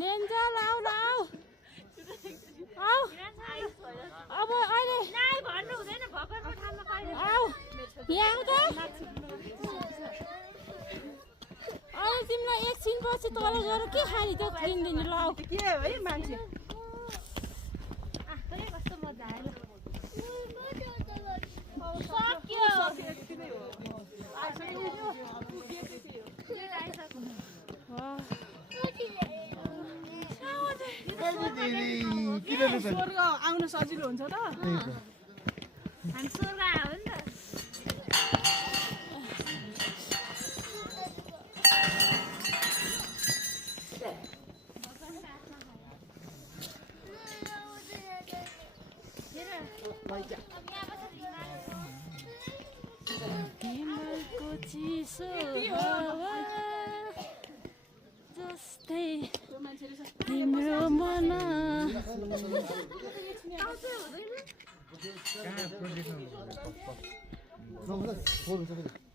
नेन्जा लाउ लाउ आउ अब अहिले भन्नु हुँदैन भर्खरको ठाउँमा कहिले आउ यहाँ आउ त अहिले तिमीलाई एकछिन पछि तल गएर के खाने त किनिदिनु ल आउ के है मान्छे कस्तो मजा आयो स्वर्ग आउन सजिलो हुन्छ त हामी स्वर्ग आयो नि त हिमालको चिसो हावा जस्तै तिम्रो मन कहाँ